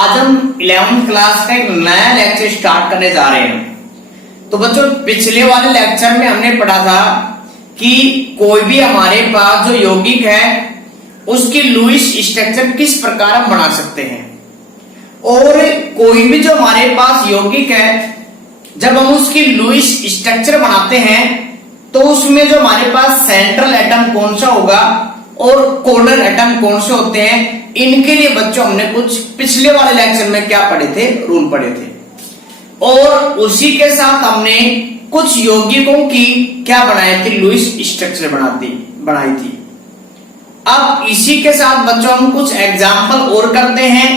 आज हम 11th class का एक नया लेक्चर स्टार्ट करने जा रहे हैं। तो बच्चों पिछले वाले लेक्चर में हमने पढ़ा था कि कोई भी हमारे पास जो यौगिक है उसकी लुईस स्ट्रक्चर किस प्रकार हम बना सकते हैं, और कोई भी जो हमारे पास यौगिक है जब हम उसकी लुईस स्ट्रक्चर बनाते हैं तो उसमें जो हमारे पास सेंट्रल एटम कौन सा होगा और कॉर्नर एटम कौन से होते हैं, इनके लिए बच्चों हमने कुछ पिछले वाले लेक्चर में क्या पढ़े थे, रूल पढ़े थे। और उसी के साथ हमने कुछ यौगिकों की क्या बनाई थी, लुईस स्ट्रक्चर बनाई थी। अब इसी के साथ बच्चों हम कुछ एग्जाम्पल और करते हैं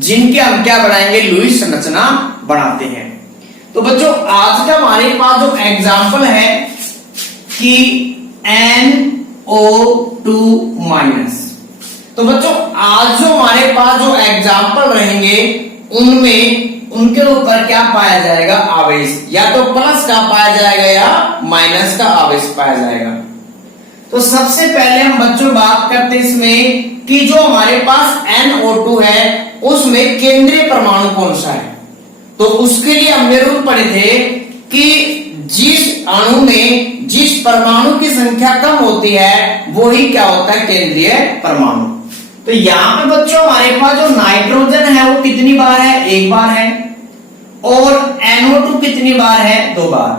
जिनके हम क्या बनाएंगे, लुईस संरचना बनाते हैं। तो बच्चों आज का हमारे पास जो एग्जाम्पल है कि NO2-। तो बच्चों आज जो हमारे पास जो एग्जाम्पल रहेंगे उनमें उनके ऊपर क्या पाया जाएगा, आवेश, या तो प्लस का पाया जाएगा या माइनस का आवेश पाया जाएगा। तो सबसे पहले हम बच्चों बात करते हैं इसमें कि जो हमारे पास NO2 है उसमें केंद्रीय परमाणु कौन सा है। तो उसके लिए हमने रूल पढ़े थे कि जिस अणु में जिस परमाणु की संख्या कम होती है वो ही क्या होता है, केंद्रीय परमाणु। तो यहां पे बच्चों हमारे पास जो नाइट्रोजन है वो कितनी बार है, एक बार है, और NO2 कितनी बार है, दो बार।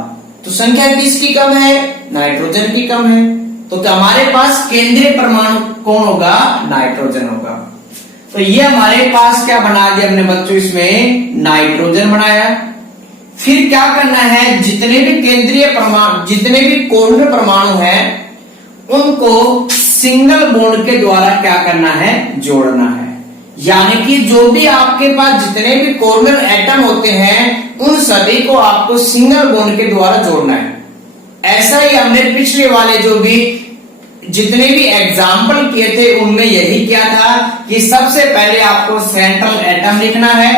तो संख्या किसकी कम है, नाइट्रोजन की कम है। तो हमारे पास केंद्रीय परमाणु कौन होगा, नाइट्रोजन होगा। तो ये हमारे पास क्या बना दिया हमने बच्चों, इसमें नाइट्रोजन बनाया। फिर क्या करना है, जितने भी केंद्रीय परमाणु, जितने भी कॉर्नर परमाणु है उनको सिंगल बॉन्ड के द्वारा क्या करना है, जोड़ना है। यानी कि जो भी आपके पास जितने भी कॉर्नर एटम होते हैं उन सभी को आपको सिंगल बॉन्ड के द्वारा जोड़ना है। ऐसा ही हमने पिछले वाले जो भी जितने भी एग्जाम्पल किए थे उनमें यही किया था कि सबसे पहले आपको सेंट्रल एटम लिखना है,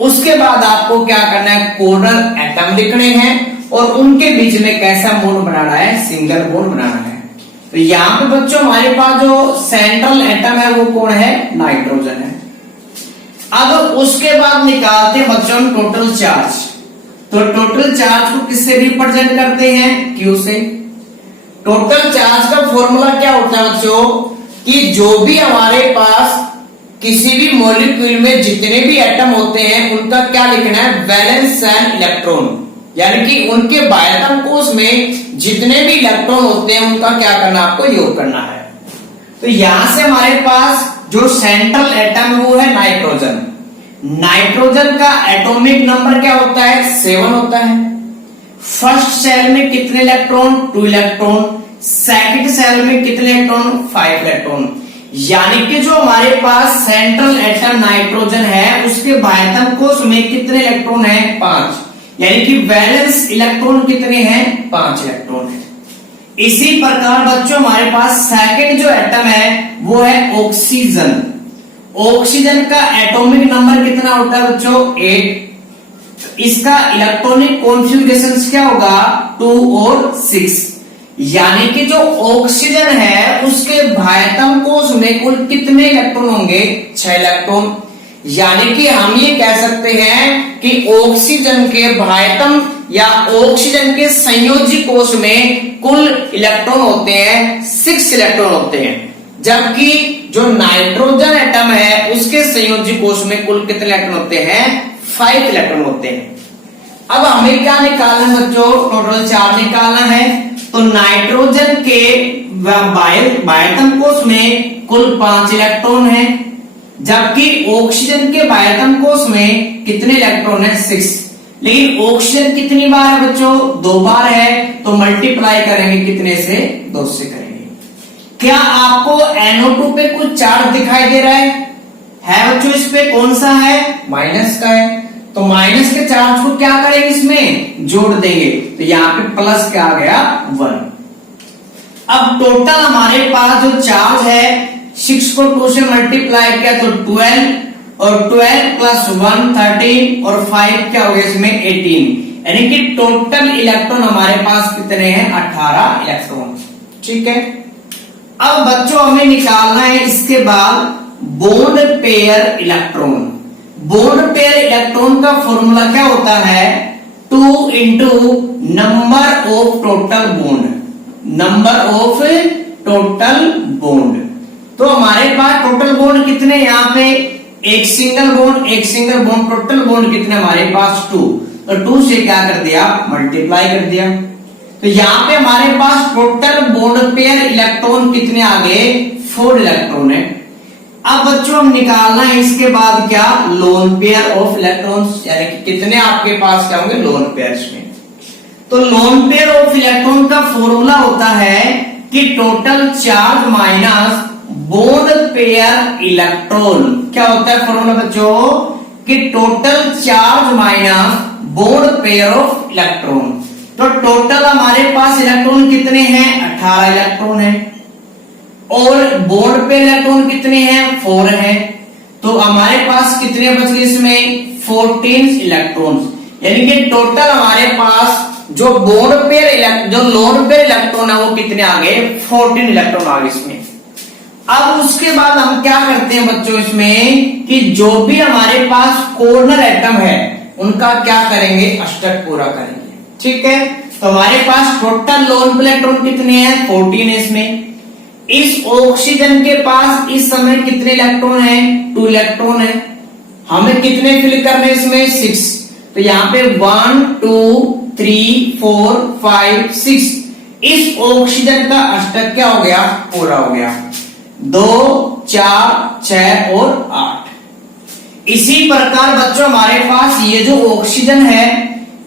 उसके बाद आपको क्या करना है, कॉर्नर एटम लिखने हैं, और उनके बीच में कैसा बॉन्ड बनाना है, सिंगल बॉन्ड बनाना है। तो यहाँ पे बच्चों हमारे पास जो सेंट्रल एटम है वो कौन है, नाइट्रोजन है। अब उसके बाद निकालते हैं बच्चों टोटल चार्ज। तो टोटल चार्ज को किससे रिप्रेजेंट करते हैं, Q से। टोटल चार्ज का फॉर्मूला क्या होता है बच्चों, कि जो भी हमारे पास किसी भी मॉलिक्यूल में जितने भी एटम होते हैं उनका क्या लिखना है, वैलेंस एंड इलेक्ट्रॉन, यानी कि उनके बाह्यतम कोश में जितने भी इलेक्ट्रॉन होते हैं उनका क्या करना, आपको योग करना है। तो यहां से हमारे पास जो सेंट्रल एटम वो है नाइट्रोजन। नाइट्रोजन का एटॉमिक नंबर क्या होता है, 7 होता है। फर्स्ट सेल में कितने इलेक्ट्रॉन, 2 इलेक्ट्रॉन। सेकंड सेल में कितने इलेक्ट्रॉन, 5 इलेक्ट्रॉन। यानी कि जो हमारे पास सेंट्रल एटम नाइट्रोजन है उसके बाह्यतम कोश में कितने इलेक्ट्रॉन है, 5। यानी कि वैलेंस इलेक्ट्रॉन कितने हैं, 5 इलेक्ट्रॉन है। इसी प्रकार बच्चों हमारे पास सेकंड जो एटम है वो है ऑक्सीजन। ऑक्सीजन का एटॉमिक नंबर कितना होता है बच्चों, 8। इसका इलेक्ट्रॉनिक कॉन्फ़िगरेशन क्या होगा, 2 और 6। यानी कि जो ऑक्सीजन है उसके बाह्यतम कोश में कुल कितने इलेक्ट्रॉन होंगे, 6 इलेक्ट्रॉन। यानी कि हम ये कह सकते हैं कि ऑक्सीजन के बाह्यतम या ऑक्सीजन के संयोजी कोश में कुल इलेक्ट्रॉन होते हैं 6 इलेक्ट्रॉन होते हैं, जबकि जो नाइट्रोजन एटम है उसके संयोजी कोश में कुल कितने इलेक्ट्रॉन होते हैं, 5 इलेक्ट्रॉन होते हैं। अब हमें क्या निकालना है बच्चों, टोटल चार्ज निकालना है। तो नाइट्रोजन के बाह्यतम कोश में कुल 5 इलेक्ट्रॉन है, जबकि ऑक्सीजन के बाह्यतम कोश में कितने इलेक्ट्रॉन है, 6। लेकिन ऑक्सीजन कितनी बार है बच्चों, 2 बार है। तो मल्टीप्लाई करेंगे कितने से, 2 से करेंगे। क्या आपको NO2 पे कुछ चार्ज दिखाई दे रहा है बच्चों, इस पे कौन सा है, माइनस का है। तो माइनस के चार्ज को क्या करेंगे, इसमें जोड़ देंगे। तो यहाँ पे प्लस क्या आ गया, 1। अब टोटल हमारे पास जो चार्ज है 6 को 2 से मल्टीप्लाई किया तो 12, और 12 प्लस 1 13, और 5 क्या हो गया इसमें 18। यानी कि टोटल इलेक्ट्रॉन हमारे पास कितने हैं, 18 इलेक्ट्रॉन। ठीक है। अब बच्चों हमें निकालना है इसके बाद bond pair electron. Bond pair electron का फॉर्मूला क्या होता है, 2 into number of total bond, number of total bond. तो हमारे पास टोटल बॉन्ड कितने, यहाँ पे एक सिंगल बॉन्ड, टोटल बॉन्ड कितने हमारे पास 2, तो 2 से क्या कर दिया, मल्टीप्लाई कर दिया। तो यहाँ पे हमारे पास टोटल बॉन्ड पेयर इलेक्ट्रॉन कितने आ गए, 4 इलेक्ट्रॉन है। अब बच्चों हम निकालना है इसके बाद क्या, लोन पेयर ऑफ इलेक्ट्रॉन्स, यानी कि कितने आपके पास क्या होंगे लोन पेयर्स में। तो लोन पेयर ऑफ इलेक्ट्रॉन का फॉर्मूला होता है कि total charge minus bond pair electron, क्या होता है फॉर्मूला बच्चों, कि total charge minus bond pair of electron. तो टोटल हमारे पास इलेक्ट्रॉन कितने हैं, 18 इलेक्ट्रॉन है, और बॉन्ड पेयर इलेक्ट्रॉन कितने हैं, 4 है। तो हमारे पास कितने बच गए इसमें, 14 इलेक्ट्रॉन, यानी कि टोटल हमारे पास जो बॉन्ड पेयर जो लोन पेयर इलेक्ट्रॉन है वो कितने आ गए, 14 इलेक्ट्रॉन आ गए इसमें। अब उसके बाद हम क्या करते हैं बच्चों इसमें, कि जो भी हमारे पास कॉर्नर एटम है उनका क्या करेंगे, अष्टक पूरा करेंगे, ठीक है। तो हमारे पास टोटल लोन पेयर इलेक्ट्रॉन कितने हैं, 14 है इसमें। इस ऑक्सीजन के पास इस समय कितने इलेक्ट्रॉन है, 2 इलेक्ट्रॉन है। हमें कितने फिल करने इसमें, 6। तो यहाँ पे 1 2 3 4 5 6, इस ऑक्सीजन का अष्टक क्या हो गया, पूरा हो गया, 2 4 6 और 8। इसी प्रकार बच्चों हमारे पास ये जो ऑक्सीजन है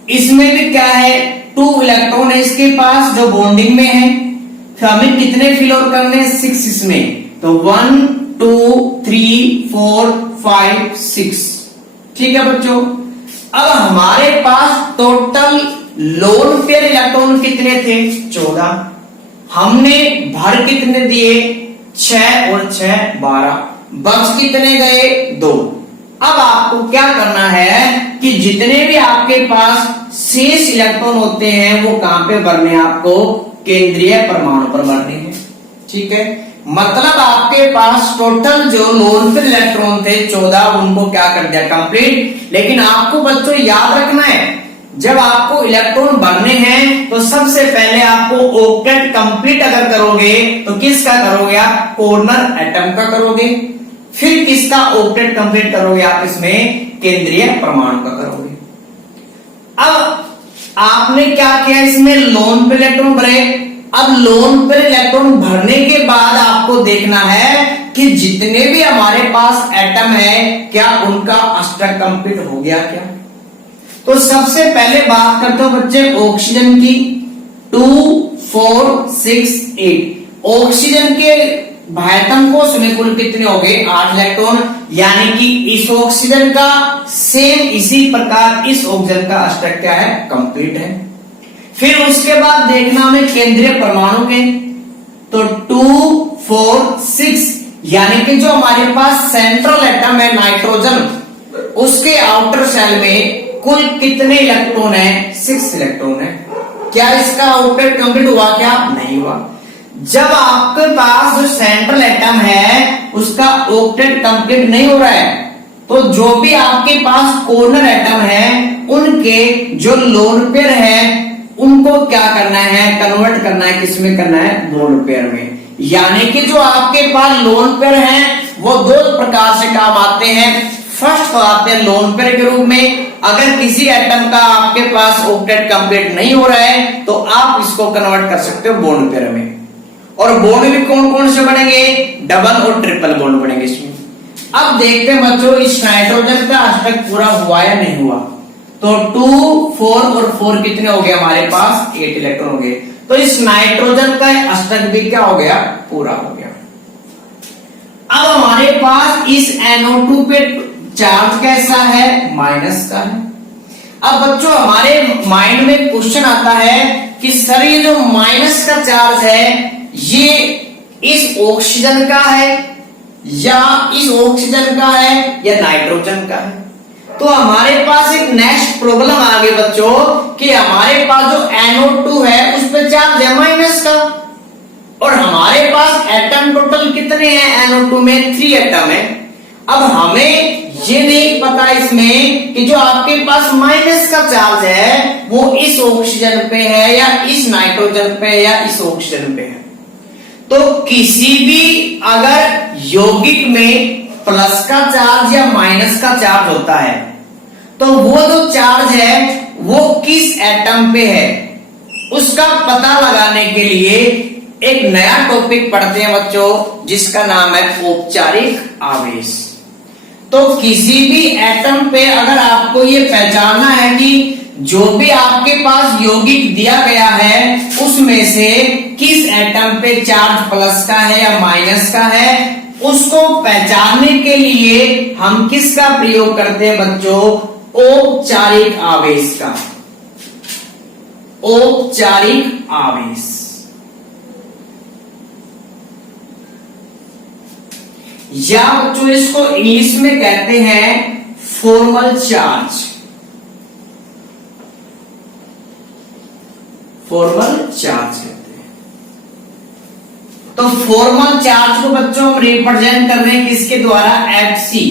इसमें भी क्या है, 2 इलेक्ट्रॉन है इसके पास जो बॉन्डिंग में है। फिर हमें कितने फिल और करने, 6 इसमें। तो 1 2 3 4 5 6, ठीक है बच्चों। अब हमारे पास टोटल लोन पेयर इलेक्ट्रॉन कितने थे, 14। हमने भर कितने दिए, 6 और 6 12, बक्स कितने गए, 2। अब आपको क्या करना है कि जितने भी आपके पास शेष इलेक्ट्रॉन होते हैं वो कहां पे भरने हैं, आपको केंद्रीय परमाणु पर भरने हैं, ठीक है। मतलब आपके पास टोटल जो लोन पेयर इलेक्ट्रॉन थे 14, उनको क्या कर दिया, कंप्लीट। लेकिन आपको बच्चों याद रखना है, जब आपको इलेक्ट्रॉन भरने हैं तो सबसे पहले आपको ऑक्टेट कंप्लीट अगर करोगे तो किसका करोगे आप, कॉर्नर एटम का करोगे। फिर किसका ऑक्टेट कंप्लीट करोगे आप, इसमें केंद्रीय परमाणु का करोगे। अब आपने क्या किया, इसमें लोन पेयर इलेक्ट्रॉन भरे। अब लोन पेयर इलेक्ट्रॉन भरने के बाद आपको देखना है कि जितने भी हमारे पास एटम है क्या उनका अष्टक कंप्लीट हो गया क्या। तो सबसे पहले बात करते हो बच्चे ऑक्सीजन की, 2 4 6 8। ऑक्सीजन के भाइटम कोश में कुल कितने हो गए, 8 इलेक्ट्रॉन, यानी कि इस ऑक्सीजन का सेम इसी प्रकार इस ऑक्सीजन का अष्टक क्या है, कंप्लीट है। फिर उसके बाद देखना हमें केंद्रीय परमाणु के, तो 2 4 6, यानी कि जो हमारे पास सेंट्रल एटम है नाइट्रोजन, उसके आउटर सेल में कुल कितने इलेक्ट्रॉन है, 6 इलेक्ट्रॉन है। क्या इसका ऑक्टेट कंप्लीट हुआ, क्या नहीं हुआ। जब आपके पास जो सेंट्रल एटम है उसका ऑक्टेट कंप्लीट नहीं हो रहा है, तो जो भी आपके पास कॉर्नर एटम है उनके जो लोन पेयर है उनको क्या करना है, कन्वर्ट करना है, किसमें करना है, बॉन्ड पेयर में। यानी कि जो आपके पास लोन पेयर हैं वो 2 प्रकार से काम आते हैं। फर्स्ट तो आते हैं लोन पेयर के रूप में, अगर किसी एटम का आपके पास ऑक्टेट कंप्लीट नहीं हो रहा है तो आप इसको कन्वर्ट कर सकते हो बॉन्ड पेयर में। और बॉन्ड भी कौन कौन से बनेंगे, डबल और ट्रिपल बॉन्ड बनेंगे इसमें। अब देखते हैं बच्चों इस नाइट्रोजन का अष्टक पूरा हुआ या नहीं हुआ। तो 2 4 और 4 कितने हो गए हमारे पास, 8 इलेक्ट्रॉन हो गए। तो इस नाइट्रोजन का अष्टक भी क्या हो गया, पूरा हो गया। अब हमारे पास इस NO2 पे चार्ज कैसा है, माइनस का है। अब बच्चों हमारे माइंड में क्वेश्चन आता है कि सर ये जो माइनस का चार्ज है ये इस ऑक्सीजन का है या इस ऑक्सीजन का है या नाइट्रोजन का है। तो हमारे पास एक नेक्स्ट प्रॉब्लम आ गई बच्चों कि हमारे पास जो NO2 है उस पर चार्ज है माइनस का, और हमारे पास एटम टोटल कितने हैं NO2 में, 3 एटम है। अब हमें ये नहीं पता इसमें कि जो आपके पास माइनस का चार्ज है वो इस ऑक्सीजन पे है या इस नाइट्रोजन पे या इस ऑक्सीजन पे है। तो किसी भी अगर यौगिक में प्लस का चार्ज या माइनस का चार्ज होता है तो वो जो चार्ज है वो किस एटम पे है उसका पता लगाने के लिए एक नया टॉपिक पढ़ते हैं बच्चों, जिसका नाम है औपचारिक आवेश। तो किसी भी एटम पे अगर आपको ये पहचानना है कि जो भी आपके पास यौगिक दिया गया है उसमें से किस एटम पे चार्ज प्लस का है या माइनस का है, उसको पहचानने के लिए हम किसका प्रयोग करते हैं बच्चों? औपचारिक आवेश का। औपचारिक आवेश या बच्चों इसको इंग्लिश में कहते हैं फॉर्मल चार्ज। फॉर्मल चार्ज कहते हैं। तो फॉर्मल चार्ज को बच्चों हम रिप्रेजेंट कर रहे हैं किसके द्वारा? एफसी।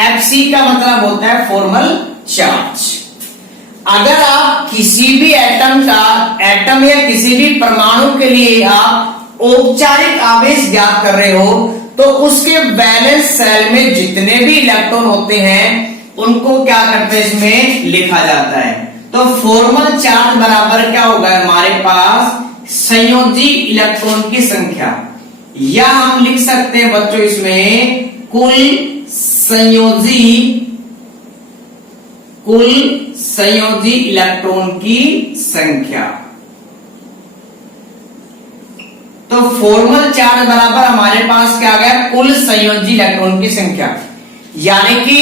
एफसी का मतलब होता है फॉर्मल चार्ज। अगर आप किसी भी एटम या किसी भी परमाणु के लिए आप औपचारिक आवेश ज्ञात कर रहे हो तो उसके वैलेंस सेल में जितने भी इलेक्ट्रॉन होते हैं उनको क्या करते हैं? इसमें लिखा जाता है। तो फॉर्मल चार्ज बराबर क्या होगा हमारे पास? संयोजी इलेक्ट्रॉन की संख्या, या हम लिख सकते हैं बच्चों इसमें कुल संयोजी इलेक्ट्रॉन की संख्या। तो फॉर्मल चार्ज बराबर हमारे पास क्या आ गया? कुल संयोजी इलेक्ट्रॉन की संख्या। यानी कि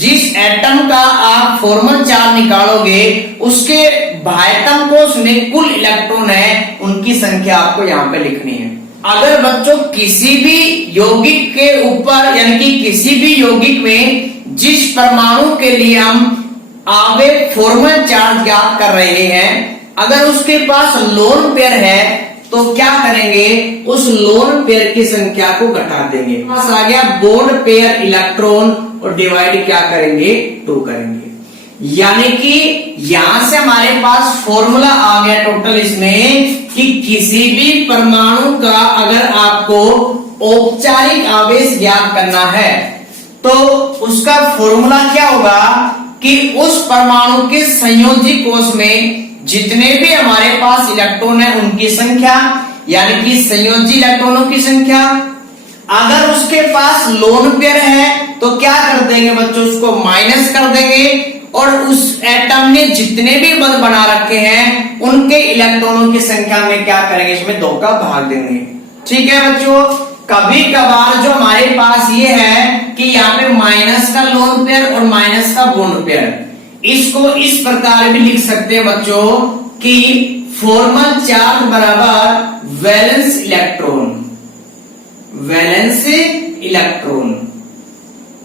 जिस एटम का आप फॉर्मल चार्ज निकालोगे उसके बाह्यतम कोश में कुल इलेक्ट्रॉन है उनकी संख्या आपको यहां पे लिखनी है। अगर बच्चों किसी भी यौगिक के ऊपर यानी कि किसी भी यौगिक में जिस परमाणु के लिए हम आवेश फॉर्मल चार्ज ज्ञात कर रहे हैं, अगर उसके पास लोन पेयर है तो क्या करेंगे? उस लोन पेयर की संख्या को घटा देंगे। पास आ गया बॉन्ड पेयर इलेक्ट्रॉन और डिवाइड क्या करेंगे? 2 करेंगे। यानी कि यहां से हमारे पास फॉर्मूला आ गया टोटल इसमें कि किसी भी परमाणु का अगर आपको औपचारिक आवेश ज्ञात करना है तो उसका फॉर्मूला क्या होगा कि उस परमाणु के संयोजी कोश में जितने भी हमारे पास इलेक्ट्रॉन है उनकी संख्या, यानी कि संयोजी इलेक्ट्रॉनों की संख्या। अगर उसके पास लोन पेयर है तो क्या कर देंगे बच्चों? उसको माइनस कर देंगे और उस एटम ने जितने भी बंध बना रखे हैं उनके इलेक्ट्रॉनों की संख्या में क्या करेंगे? इसमें 2 का भाग देंगे। ठीक है बच्चों। कभी कभार जो हमारे पास ये है कि यहाँ पे माइनस का लोन पेयर और माइनस का बॉन्ड पेयर, इसको इस प्रकार भी लिख सकते हैं बच्चों कि फॉर्मल चार्ज बराबर वैलेंस इलेक्ट्रॉन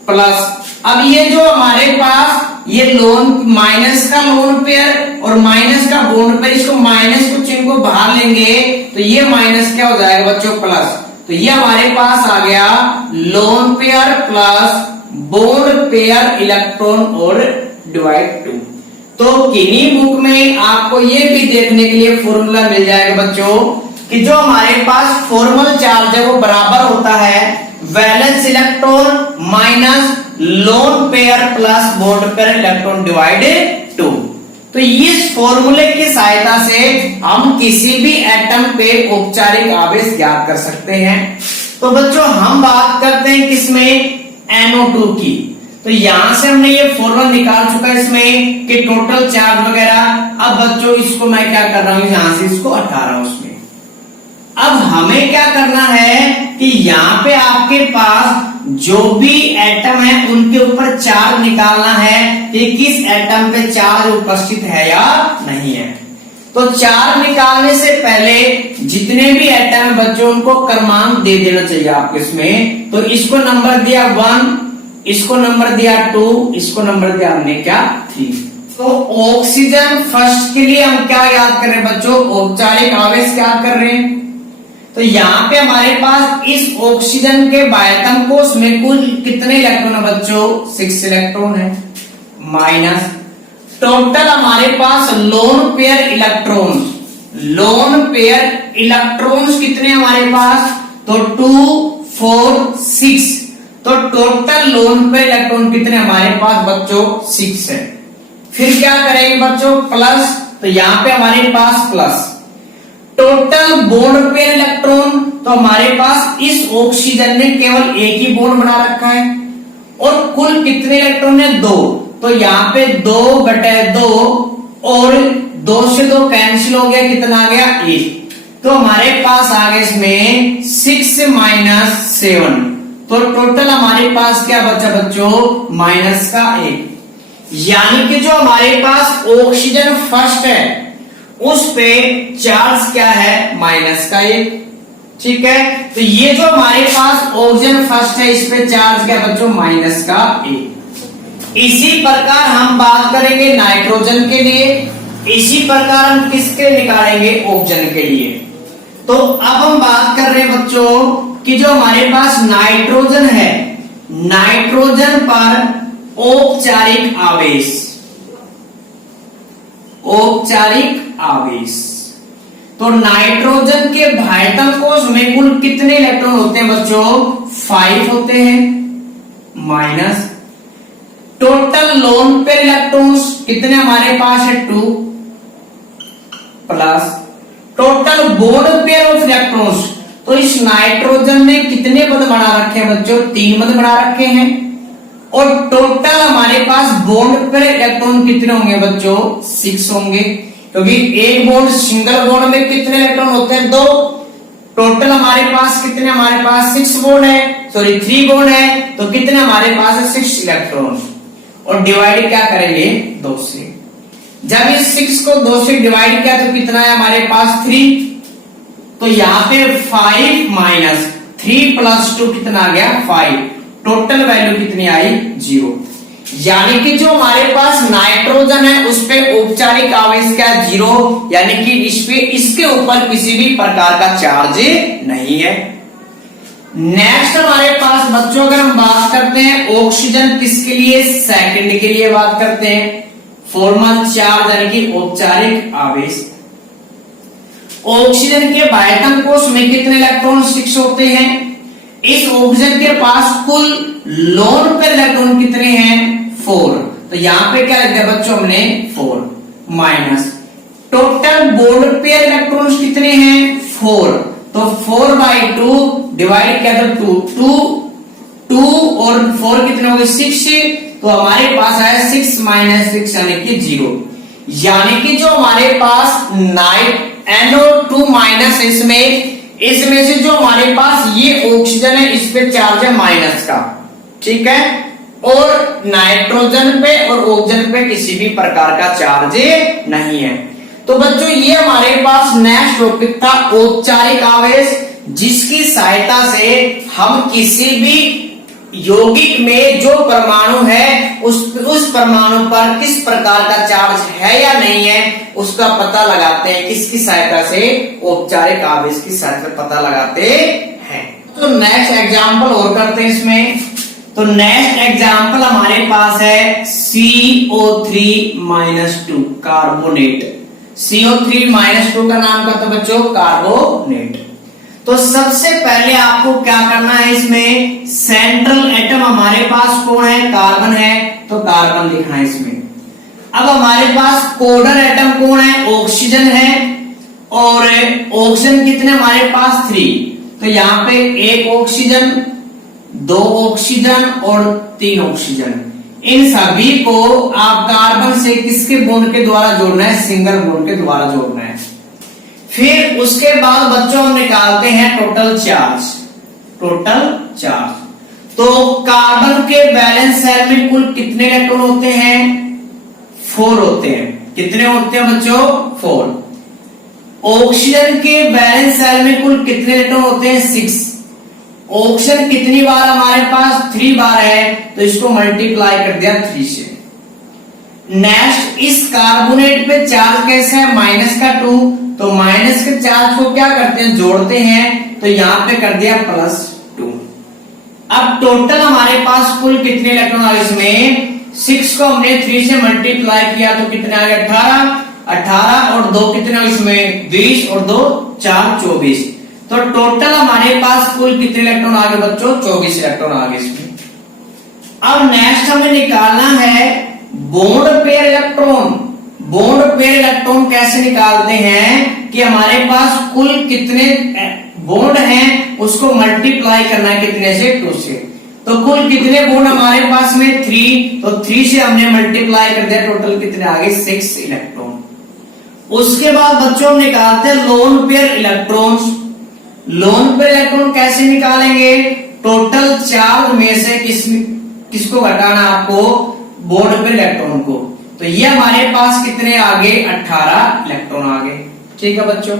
प्लस, अब ये जो हमारे पास ये लोन माइनस का लोन पेयर और माइनस का बॉन्ड पेयर, इसको माइनस को चिन्ह को बाहर लेंगे तो ये माइनस क्या हो जाएगा बच्चों? प्लस। तो ये हमारे पास आ गया lone pair plus bond pair electron और डिवाइड 2। तो किन्हीं बुक में आपको ये भी देखने के लिए फॉर्मूला मिल जाएगा बच्चों कि जो हमारे पास फॉर्मल चार्ज है वो बराबर होता है valence electron minus lone pair plus bond pair electron divide 2। तो इस फॉर्मूले की सहायता से हम किसी भी एटम पे औपचारिक आवेश ज्ञात कर सकते हैं। तो बच्चों हम बात करते हैं किसमें? NO2 की। तो यहां से हमने ये फॉर्मूला निकाल चुका है इसमें कि टोटल चार्ज वगैरह। अब बच्चों इसको मैं क्या कर रहा हूं? यहां से इसको हटा रहा हूं उसमें। अब हमें क्या करना है कि यहाँ पे आपके पास जो भी एटम है उनके ऊपर चार्ज निकालना है कि किस एटम पे चार्ज उपस्थित है या नहीं है। तो चार्ज निकालने से पहले जितने भी एटम है बच्चों उनको क्रमांक दे देना चाहिए आपको इसमें। तो इसको नंबर दिया 1, इसको नंबर दिया 2, इसको नंबर दिया हमने क्या 3। तो ऑक्सीजन फर्स्ट के लिए हम क्या याद कर रहे हैं बच्चों? औपचारिक आवेश याद कर रहे हैं। तो यहाँ पे हमारे पास इस ऑक्सीजन के बायतम कोष में कुल कितने इलेक्ट्रॉन है बच्चों? 6 इलेक्ट्रॉन है। माइनस टोटल हमारे पास लोन पेयर इलेक्ट्रॉन्स कितने हमारे पास? तो 2 4 6। तो टोटल लोन पेयर इलेक्ट्रॉन कितने हमारे पास बच्चों? 6 है। फिर क्या करेंगे बच्चों? प्लस, तो यहां पे हमारे पास plus total bond pair electron, तो हमारे पास इस ऑक्सीजन ने केवल एक ही बॉन्ड बना रखा है और कुल कितने इलेक्ट्रॉन है? 2। तो यहाँ पे 2/2 और 2 से 2 कैंसिल हो गया, कितना आ गया? 1। तो हमारे पास आ गया इसमें 6 - 7। तो टोटल हमारे पास क्या बचा बच्चों? -1। यानी कि जो हमारे पास ऑक्सीजन फर्स्ट है उस पे चार्ज क्या है? -1। ठीक है, तो ये जो हमारे पास ऑक्सीजन फर्स्ट है इस पे चार्ज क्या बच्चों? -1। इसी प्रकार हम बात करेंगे नाइट्रोजन के लिए, इसी प्रकार हम किसके निकालेंगे? ऑक्सीजन के लिए। तो अब हम बात कर रहे हैं बच्चों कि जो हमारे पास नाइट्रोजन है, नाइट्रोजन पर औपचारिक आवेश। तो नाइट्रोजन के बायतम कोष में कुल कितने इलेक्ट्रॉन होते हैं बच्चों? 5 होते हैं। Minus total lone pair electrons कितने हमारे पास है? 2। Plus total bond pair of electrons, तो इस नाइट्रोजन ने कितने पद बना रखे हैं बच्चों? 3 पद बना रखे हैं। और टोटल हमारे पास बॉन्ड पेयर इलेक्ट्रॉन कितने होंगे बच्चों? 6 होंगे, क्योंकि एक बॉन्ड सिंगल बॉन्ड में कितने इलेक्ट्रॉन होते हैं? 2। टोटल हमारे पास कितने? हमारे पास 6 बॉन्ड है, सॉरी 3 बॉन्ड है, तो कितने हमारे पास है? 6 इलेक्ट्रॉन। और डिवाइड क्या करेंगे? 2 से। जब इस 6 को 2 से डिवाइड किया तो कितना है हमारे पास? 3। तो यहाँ पे 5 - 3 + 2 कितना आ गया? 5। टोटल वैल्यू कितनी आई? 0। यानी कि जो हमारे पास नाइट्रोजन है उस पे औपचारिक आवेश क्या? 0। यानी कि इस पे इसके ऊपर किसी भी प्रकार का चार्ज नहीं है। नेक्स्ट हमारे पास बच्चों अगर हम बात करते हैं ऑक्सीजन किसके लिए? सेकंड के लिए बात करते हैं। फॉर्मल चार्ज यानी कि औपचारिक आवेश। ऑक्सीजन के बायतम कोष में कितने इलेक्ट्रॉन? 6 होते हैं। इस ऑक्सीजन के पास कुल लोन पेयर इलेक्ट्रॉन कितने हैं? 4। तो यहां पे क्या लिख दिया बच्चों हमने? 4। Minus total bond pair electrons कितने हैं? 4। तो 4/2 डिवाइड किया तो 2 और 4 कितने हो गए? 6। तो हमारे पास आया 6 - 6 यानी कि 0। यानी कि जो हमारे पास NO2- इसमें से जो हमारे पास ये ऑक्सीजन है इस पे चार्ज है माइनस का। ठीक है, और नाइट्रोजन पे और ऑक्सीजन पे किसी भी प्रकार का चार्ज नहीं है। तो बच्चों ये हमारे पास नेक्स्ट टॉपिक था औपचारिक आवेश, जिसकी सहायता से हम किसी भी यौगिक में जो परमाणु है उस परमाणु पर किस प्रकार का चार्ज है या नहीं है उसका पता लगाते हैं। किसकी सहायता से? औपचारिक आवेश की सहायता से पता लगाते हैं। तो नेक्स्ट एग्जांपल और करते हैं इसमें। तो नेक्स्ट एग्जांपल हमारे पास है CO3-2 कार्बोनेट। CO3-2 का नाम क्या था बच्चों? कार्बोनेट। तो सबसे पहले आपको क्या करना है, इसमें सेंट्रल एटम हमारे पास कौन है? कार्बन है, तो कार्बन लिखना है इसमें। अब हमारे पास कोडर एटम कौन है? ऑक्सीजन है, और ऑक्सीजन कितने हमारे पास? 3। तो यहाँ पे 1 ऑक्सीजन, 2 ऑक्सीजन और 3 ऑक्सीजन। इन सभी को आप कार्बन से किसके बॉन्ड के द्वारा जोड़ना है? सिंगल बॉन्ड के द्वारा जोड़ना है। फिर उसके बाद बच्चों हम निकालते हैं टोटल चार्ज। तो कार्बन के बैलेंस सेल में कुल कितने इलेक्ट्रॉन होते हैं? 4 होते हैं। कितने होते हैं बच्चों? 4। ऑक्सीजन के बैलेंस सेल में कुल कितने इलेक्ट्रॉन होते हैं? 6। ऑक्सीजन कितनी बार हमारे पास? 3 बार है, तो इसको मल्टीप्लाई कर दिया 3 से। नेक्स्ट इस कार्बोनेट पे चार्ज कैसे है? -2। तो माइनस के चार्ज को क्या करते हैं? जोड़ते हैं, तो यहां पे कर दिया +2। अब टोटल हमारे पास कुल कितने इलेक्ट्रॉन आ गए इसमें, 6 को हमने 3 से मल्टीप्लाई किया तो कितने आ गए 18, 18 और 2 कितने इसमें 20 और 2 4 24। तो टोटल हमारे पास कुल कितने इलेक्ट्रॉन आ गए बच्चों, 24 इलेक्ट्रॉन आ गए इसमें। अब नेक्स्ट हमें निकालना है bond pair electron. Bond pair electron कैसे निकालते हैं कि हमारे पास कुल कितने बॉन्ड हैं उसको मल्टीप्लाई करना है कितने से, 2 से। तो कुल कितने बॉन्ड हमारे पास में 3, तो 3 से हमने मल्टीप्लाई कर दिया, टोटल कितने आ गए 6 इलेक्ट्रॉन। उसके बाद बच्चों हम निकालते हैं lone pair electrons. Lone pair electron कैसे निकालेंगे, टोटल 4 में से किसको घटाना आपको, बॉन्ड पेयर इलेक्ट्रॉन को। तो ये हमारे पास कितने आ गए 18 इलेक्ट्रॉन आ गए। ठीक है बच्चों।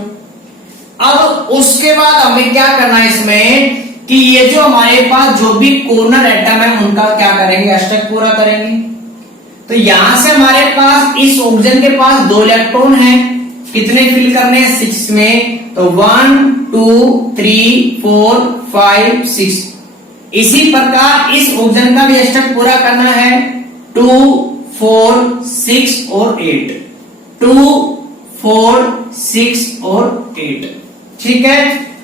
अब उसके बाद हमें क्या करना है इसमें कि ये जो हमारे पास जो भी कॉर्नर एटम है उनका क्या करेंगे, अष्टक पूरा करेंगे। तो यहां से हमारे पास इस ऑक्सीजन के पास 2 इलेक्ट्रॉन हैं, कितने फिल करने हैं 6 में, तो 1 2 3 4 5 6। इसी प्रकार इस ऑक्सीजन का भी अष्टक पूरा करना है 2 4 6 और 8, 2 4 6 और 8। ठीक है।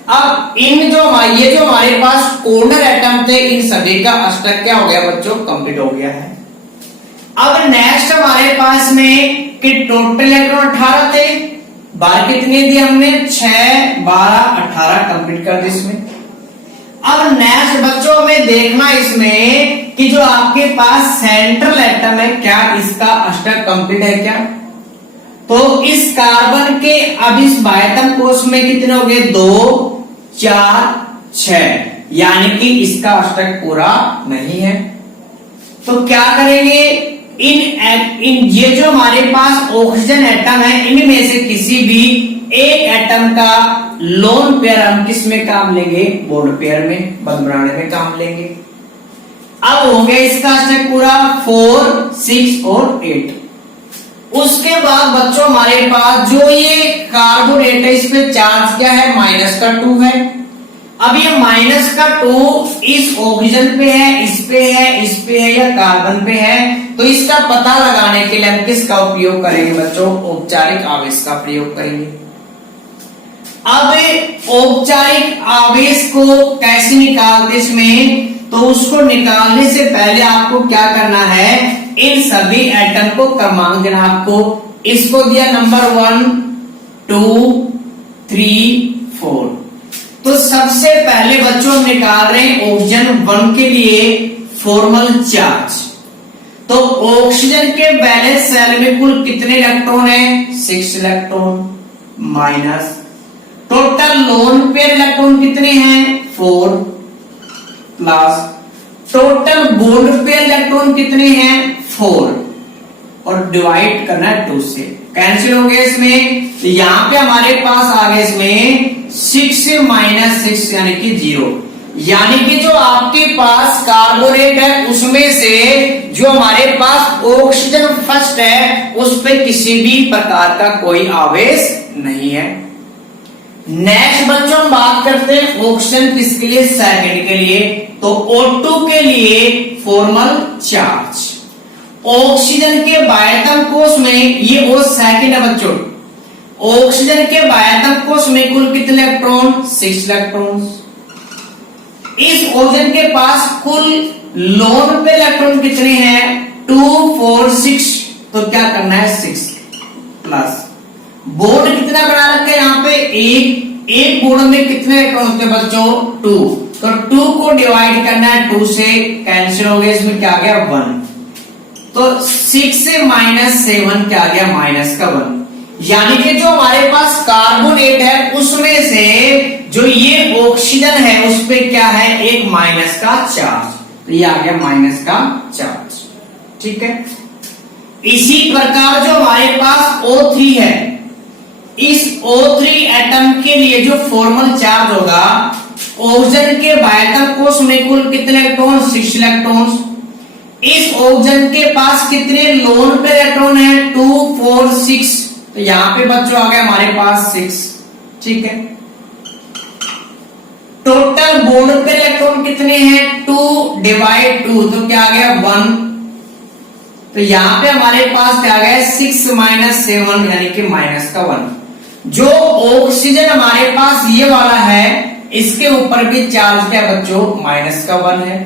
अब ये जो हमारे पास कॉर्नर एटम थे इन सभी का अष्टक क्या हो गया बच्चों, कंप्लीट हो गया है। अब नेक्स्ट हमारे पास में कि टोटल इलेक्ट्रॉन 18 थे, बार कितने दिए हमने 6 12 18 कंप्लीट कर दी इसमें। अब नेक्स्ट बच्चों हमें देखना इसमें कि जो आपके पास सेंट्रल एटम है क्या इसका अष्टक कंप्लीट है क्या। तो इस कार्बन के अब इस बाह्यतम कोश में कितने हो गए 2 4 6, यानी कि इसका अष्टक पूरा नहीं है। तो क्या करेंगे, इन ये जो हमारे पास ऑक्सीजन एटम है इनमें से किसी भी एक एटम का लोन पेयर हम किस में काम लेंगे, बॉन्ड पेयर में, बंध बनाने में काम लेंगे। अब हो गया इसका अष्टक पूरा 4 6 और 8। उसके बाद बच्चों हमारे पास जो ये कार्बोनेट है इस पे चार्ज क्या है, -2 है। अब ये -2 इस ऑक्सीजन पे है, इस पे है, इस पे है या कार्बन पे है। तो इसका पता लगाने के लिए हम किसका उपयोग करेंगे बच्चों, औपचारिक आवेश का प्रयोग करेंगे। अब औपचारिक आवेश को कैसे निकालते इसमें, तो उसको निकालने से पहले आपको क्या करना है, इन सभी एटम को क्रमांक देना। आपको इसको दिया नंबर 1 2 3 4। तो सबसे पहले बच्चों हम निकाल रहे हैं ऑक्सीजन 1 के लिए फॉर्मल चार्ज। तो ऑक्सीजन के बैलेंस सेल में कुल कितने इलेक्ट्रॉन है 6 electron minus total lone pair electron कितने हैं 4 plus total bond pair electron कितने हैं 4 और डिवाइड करना है 2 से। कैंसिल हो गया इसमें, तो यहां पे हमारे पास आ गया इसमें 6 से -6 यानी कि 0। यानी कि जो आपके पास कार्बोनेट है उसमें से जो हमारे पास ऑक्सीजन फर्स्ट है उस पे किसी भी प्रकार का कोई आवेश नहीं है। नेक्स्ट बच्चों हम बात करते हैं ऑक्सीजन किसके लिए, सेकंड के लिए। तो O2 के लिए फॉर्मल चार्ज ऑक्सीजन के बाह्यतम कोश में, ये O सेकंड है बच्चों, ऑक्सीजन के बाह्यतम कोश में कुल कितने इलेक्ट्रॉन 6 इलेक्ट्रॉन। इस ऑक्सीजन के पास कुल लोन पे इलेक्ट्रॉन कितने हैं 2 4 6। तो क्या करना है 6 प्लस बॉन्ड कितना बना रखा है यहाँ पे एक बॉन्ड में कितने इलेक्ट्रॉन होते हैं बच्चों 2। तो 2 को डिवाइड करना है 2 से, कैंसिल हो गया, इसमें क्या आ गया 1। तो 6 से -7 क्या आ गया -1। यानी कि जो हमारे पास कार्बोनेट है उसमें से जो ये ऑक्सीजन है उस पे क्या है एक माइनस का चार्ज, तो ये आ गया माइनस का चार्ज। ठीक है। इसी प्रकार जो हमारे पास O3 है, इस O3 एटम के लिए जो फॉर्मल चार्ज होगा ऑक्सीजन के बाह्यतम कोश में कुल कितने इलेक्ट्रॉन 6 इलेक्ट्रॉन। इस ऑक्सीजन के पास कितने लोन पे इलेक्ट्रॉन है 2 4 6। तो यहां पे बच्चों आ गया हमारे पास 6। ठीक है। टोटल बॉन्ड पे इलेक्ट्रॉन कितने हैं 2 डिवाइड 2 तो क्या आ गया 1। तो यहां पे हमारे पास क्या आ गया 6 माइनस 7 यानी कि माइनस का 1। जो ऑक्सीजन हमारे पास ये वाला है इसके ऊपर भी चार्ज क्या बच्चों माइनस का 1 है।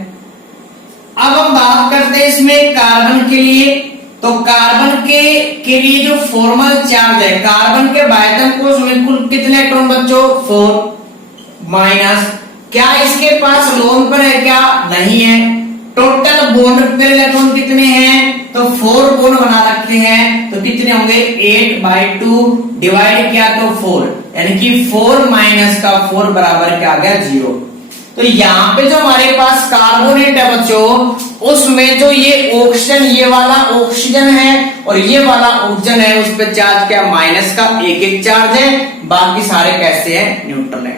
अब हम बात करते हैं इसमें कार्बन के लिए। तो कार्बन के लिए जो फॉर्मल चार्ज है कार्बन के बायतम कोश में कुल कितने इलेक्ट्रॉन बच्चों 4 माइनस। क्या इसके पास लोन पर है क्या नहीं है। टोटल बॉन्ड पे इलेक्ट्रॉन कितने हैं तो 4 बॉन्ड बना रखे हैं तो कितने होंगे 8/2 डिवाइड किया तो 4 यानी कि 4 माइनस का 4 बराबर क्या आ गया 0। तो यहाँ पे जो हमारे पास कार्बोनेट है बच्चों उसमें जो ये ऑक्सीजन ये वाला ऑक्सीजन है और ये वाला ऑक्सीजन है उस पर चार्ज क्या माइनस का एक चार्ज है बाकी सारे कैसे हैं न्यूट्रल है।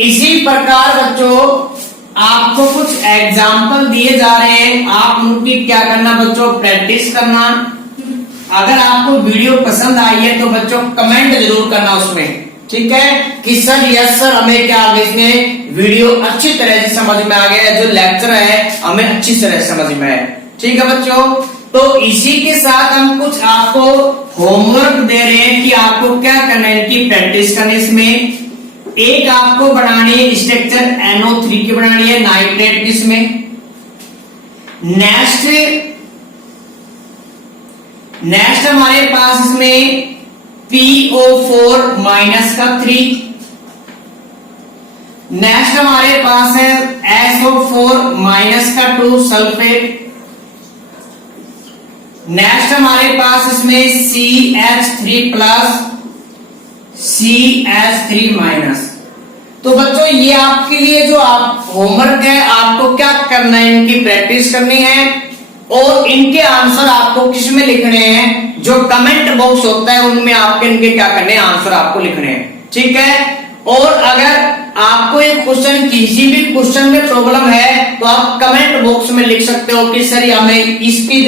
इसी प्रकार बच्चों आपको कुछ एग्जाम्पल दिए जा रहे हैं आप उनकी क्या करना बच्चों प्रैक्टिस करना। अगर आपको वीडियो पसंद आई है तो बच्चों कमेंट जरूर करना उसमें ठीक है कि सर यस सर हमें क्या इसमें वीडियो अच्छी तरह से समझ में आ गया जो लेक्चर है हमें अच्छी तरह समझ में है ठीक है बच्चों। तो इसी के साथ हम कुछ आपको होमवर्क दे रहे हैं कि आपको क्या करना है इनकी प्रैक्टिस करनी। इसमें एक आपको बनानी है स्ट्रक्चर NO3 की बनानी है नाइट्रेट की इसमें। नेक्स्ट हमारे पास इसमें PO4 माइनस का 3। नेक्स्ट हमारे पास है SO4 माइनस का 2 सल्फेट। नेक्स्ट हमारे पास इसमें CH3 प्लस CH3 माइनस। तो बच्चों ये आपके लिए जो आप होमवर्क है आपको क्या करना है इनकी प्रैक्टिस करनी है और इनके आंसर आपको किस में लिखने हैं जो कमेंट बॉक्स होता है उनमें आपके इनके क्या करने हैं आंसर आपको लिखने हैं ठीक है। और अगर आपको एक क्वेश्चन किसी भी क्वेश्चन में प्रॉब्लम है तो आप कमेंट बॉक्स में लिख सकते हो कि सर हमें इसकी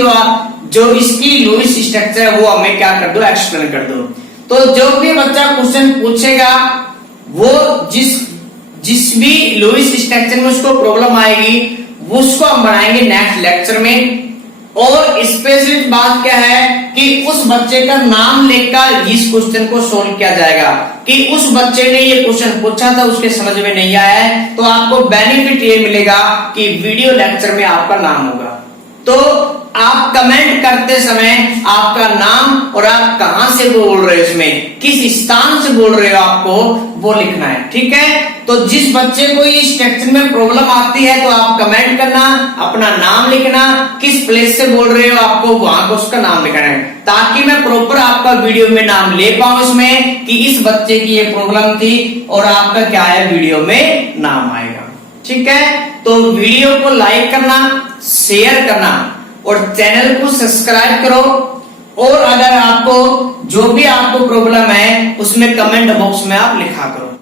जो इसकी लुईस स्ट्रक्चर है वो हमें क्या कर दो एक्सप्लेन कर दो। तो जो भी बच्चा क्वेश्चन पूछेगा वो जिस भी लुईस स्ट्रक्चर में उसको प्रॉब्लम आएगी उसको हम बनाएंगे नेक्स्ट लेक्चर में। और स्पेशली बात क्या है कि उस बच्चे का नाम लेकर इस क्वेश्चन को सोल्व किया जाएगा कि उस बच्चे ने ये क्वेश्चन पूछा था उसके समझ में नहीं आया है तो आपको बेनिफिट ये मिलेगा कि वीडियो लेक्चर में आपका नाम होगा। तो आप कमेंट करते समय आपका नाम और आप कहां से बोल रहे हो इसमें किस स्थान से बोल रहे हो आपको वो लिखना है ठीक है। तो जिस बच्चे को ये स्ट्रक्चर में प्रॉब्लम आती है तो आप कमेंट करना अपना नाम लिखना किस प्लेस से बोल रहे हो आपको वहां को उसका नाम लिखना है ताकि मैं प्रॉपर आपका वीडियो में नाम ले पाऊं इसमें कि इस बच्चे की ये प्रॉब्लम थी और आपका क्या है वीडियो में नाम आएगा ठीक है। तो वीडियो को लाइक करना शेयर करना और चैनल को सब्सक्राइब करो और अगर आपको जो भी आपको प्रॉब्लम है उसमें कमेंट बॉक्स में आप लिखा करो।